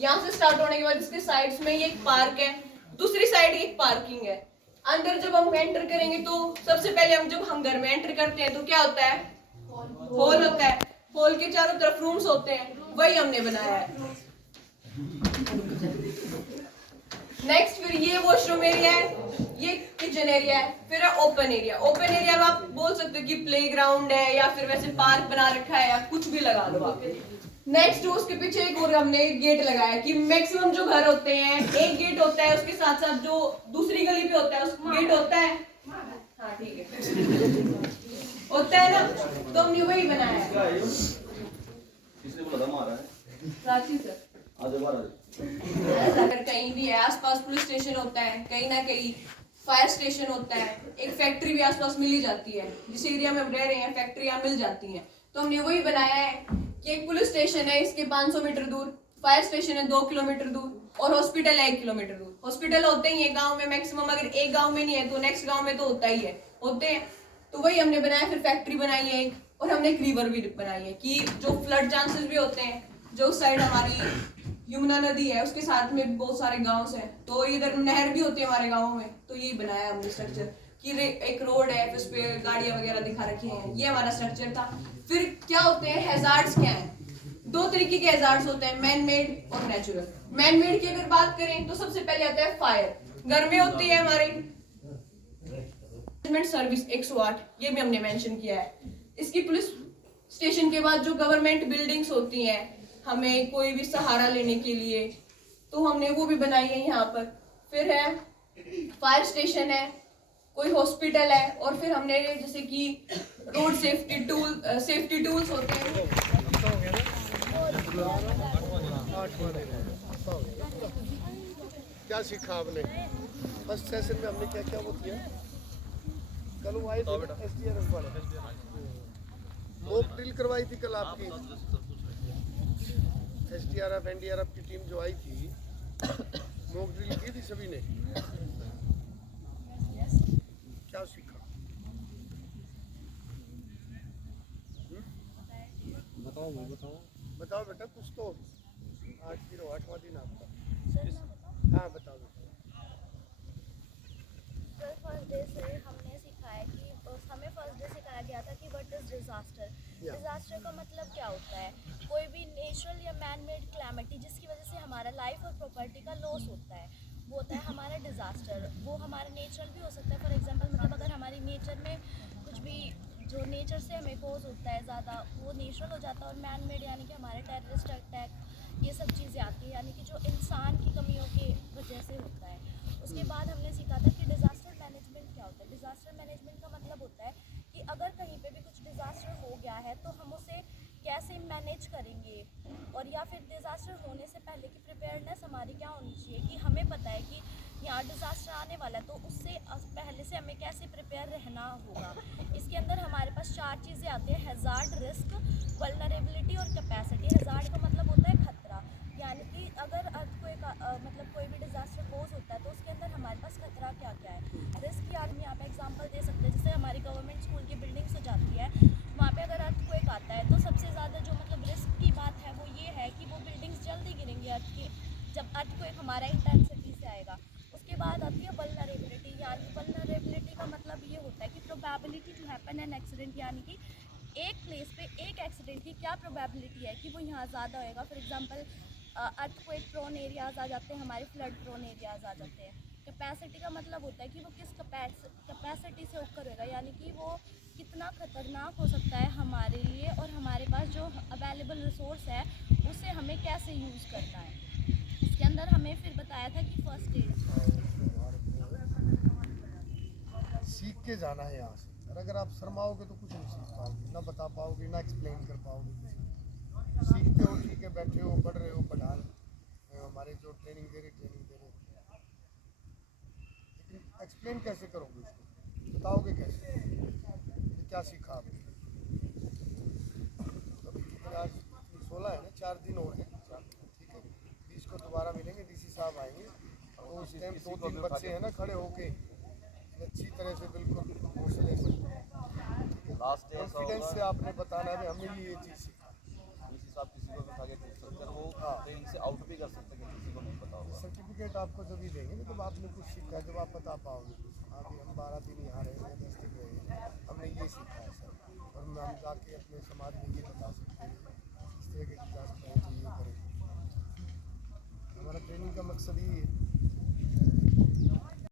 यहाँ से स्टार्ट होने के बाद इसके साइड्स में ये एक पार्क है, दूसरी साइड एक पार्किंग है। अंदर जब हम एंटर करेंगे तो सबसे पहले हम घर में एंटर करते हैं तो क्या होता है, हॉल होता है। हॉल के चारों तरफ रूम्स होते हैं, वही हमने बनाया है। नेक्स्ट फिर ये वॉशरूम एरिया है, ये किचन एरिया है, फिर है ओपन एरिया। ओपन एरिया में आप बोल सकते हो कि प्लेग्राउंड है या फिर वैसे पार्क बना रखा है या कुछ भी लगा दो आप। नेक्स्ट उसके पीछे एक और हमने गेट लगाया कि मैक्सिमम जो घर होते हैं एक गेट होता है, उसके साथ साथ जो दूसरी गली पे होता है उस गेट होता है। हाँ ठीक है, होता है ना, तो हमने वही बनाया है। किसने बोला था मारा है? रांची सर। अगर कहीं भी है आसपास पुलिस स्टेशन होता है, कहीं ना कहीं फायर स्टेशन होता है, एक फैक्ट्री भी आसपास मिल ही जाती है। जिस एरिया में हम रह रहे हैं फैक्ट्रियां मिल जाती हैं, तो हमने वही बनाया है कि एक पुलिस स्टेशन है इसके 500 मीटर दूर, फायर स्टेशन है 2 किलोमीटर दूर और हॉस्पिटल है 1 किलोमीटर दूर। हॉस्पिटल होते ही है गाँव में मैक्सिमम, अगर एक गाँव में नहीं है तो नेक्स्ट गाँव में तो होता ही है, होते हैं। तो वही हमने बनाया। फिर फैक्ट्री बनाई है एक, और हमने एक रिवर भी बनाई है कि जो फ्लड चांसेस भी होते हैं, जो साइड हमारी यमुना नदी है उसके साथ में बहुत सारे गांव हैं, तो इधर नहर भी होती है हमारे गाँव में, तो यही बनाया हमने स्ट्रक्चर कि एक रोड है, उस पे गाड़ियां वगैरह दिखा रखी हैं। ये हमारा स्ट्रक्चर था। फिर क्या होते हैं हैजार्ड्स, क्या हैं, 2 तरीके के हैजार्ड्स होते हैं, मैन मेड और नेचुरल। मैन मेड की अगर बात करें तो सबसे पहले आता है फायर, घर में होती है हमारी सर्विस 108, ये भी हमने मेंशन किया है। इसकी पुलिस स्टेशन के बाद जो गवर्नमेंट बिल्डिंग्स होती हैं, हमें कोई भी सहारा लेने के लिए, तो हमने वो भी बनाई है यहाँ पर। फिर है फायर स्टेशन है, कोई हॉस्पिटल है, और फिर हमने जैसे कि रोड सेफ्टी टूल्स होते हैं। क्या सीखा आपने फर्स्ट सेशन में? हमने क्या क्या वो किया? कल वो आए थे SDRF वाले, मॉक ड्रिल करवाई थी कल आपकी। SDRF NDRF की टीम जो आई थी, मॉक ड्रिल की थी सभी ने। क्या सीखा? बताओ बेटा कुछ तो। आज फिर 8वां दिन आपका। हाँ बताओ बेटा। सर फर्स्ट डे से हमने सीखा है कि हमें फर्स्ट डे सिखाया गया था कि व्हाट इज डिजास्टर। डिजास्टर का मतलब क्या होता है? कोई भी नेचुरल या मैन मेड क्लैमिटी जिसकी वजह से हमारा लाइफ और प्रॉपर्टी का लॉस होता है, वो होता है हमारा डिजास्टर। वो हमारा नेचुरल भी हो सकता है। फॉर एग्जांपल मतलब अगर हमारी नेचर में कुछ भी जो नेचर से हमें कोज होता है ज़्यादा, वो नेचुरल हो जाता है। और मैन मेड यानी कि हमारे टेररिस्ट अटैक, ये सब चीज़ें आती हैं, यानी कि जो इंसान की कमियों की वजह से होता है। उसके बाद हमने सीखा था कि डिज़ास्टर मैनेजमेंट क्या होता है। डिज़ास्टर मैनेजमेंट का मतलब होता है कि अगर कहीं पे भी कुछ डिज़ास्टर हो गया है तो हम उसे कैसे मैनेज करेंगे, और या फिर डिज़ास्टर होने से पहले की प्रिपेयर्डनेस हमारी क्या होनी चाहिए कि हमें पता है कि यहाँ डिज़ास्टर आने वाला है, तो उससे पहले से हमें कैसे प्रिपेयर रहना होगा। इसके अंदर हमारे पास 4 चीज़ें आती हैं: हैज़ार्ड, रिस्क, वल्नरेबिलिटी और कैपेसिटी। हैज़ार्ड का मतलब होता है खतरा, यानी कि अगर मतलब कोई भी डिज़ास्टर पोज होता है तो उसके अंदर हमारे पास खतरा क्या क्या है। रिस्क यानी हम यहाँ पे एग्जांपल दे सकते हैं, जैसे हमारी गवर्नमेंट स्कूल की बिल्डिंग्स हो जाती है, वहाँ पे अगर अर्थक्वेक आता है तो सबसे ज़्यादा जो मतलब रिस्क की बात है वो ये है कि वो बिल्डिंग्स जल्दी गिरेंगी जब अर्थक्वेक हमारा इंटेंसिटी से आएगा। उसके बाद आती है वल्नरेबिलिटी, यानी वल्नरेबिलिटी का मतलब ये होता है कि probability to happen an accident, यानी कि एक प्लेस पे एक एक्सीडेंट की क्या प्रोबेबिलिटी है कि वो यहाँ ज़्यादा होएगा। For example earthquake prone areas आ जाते हैं, हमारे फ्लड प्रोन एरियाज़ आ जाते हैं। कैपेसिटी का मतलब होता है कि वो किस कैपेसिटी से होकर होगा, यानी कि वो कितना खतरनाक हो सकता है हमारे लिए, और हमारे पास जो अवेलेबल रिसोर्स है उसे हमें कैसे यूज़ करना है। इसके अंदर हमें फिर बताया था कि फर्स्ट एड सीख के जाना है यहाँ से। और अगर आप शर्माओगे तो कुछ नहीं सीख पाओगे, ना बता पाओगे, ना एक्सप्लेन कर पाओगे। सीखते हो, ठीक है, बैठे हो, पढ़ रहे हो, पढ़ा रहे हो, हमारे जो ट्रेनिंग दे रहे, लेकिन एक्सप्लेन कैसे करोगे उसको? बताओगे कैसे कि क्या सीखा आपने? तो आज 16 है ना, 4 दिन और हैं, ठीक है। 20 को दोबारा मिलेंगे, DC साहब आएंगे, तो उस टाइम 2-3 बच्चे हैं ना खड़े होके अच्छी तरह से बिल्कुल हौसले से कॉन्फिडेंस से आपने बताना है हमने ये चीज़ सीखा। आप किसी को भी उठा के पूछ सकते हैं, वो हाँ। ट्रेनिंग से आउट भी कर सकते हैं किसी को नहीं पता होगा। सर्टिफिकेट आपको जब ही देंगे जब आपने कुछ सीखा है, जब आप बता पाओगे कुछ। अभी हम 12 दिन यहाँ रहे हैं, 10 दिन रहे हैं, हमने ये सीखा है सर, और हम जाके अपने समाज में ये बता सकते हैं इस तरह के डिजास्टर है तो ये करें। हमारा ट्रेनिंग का मकसद ये है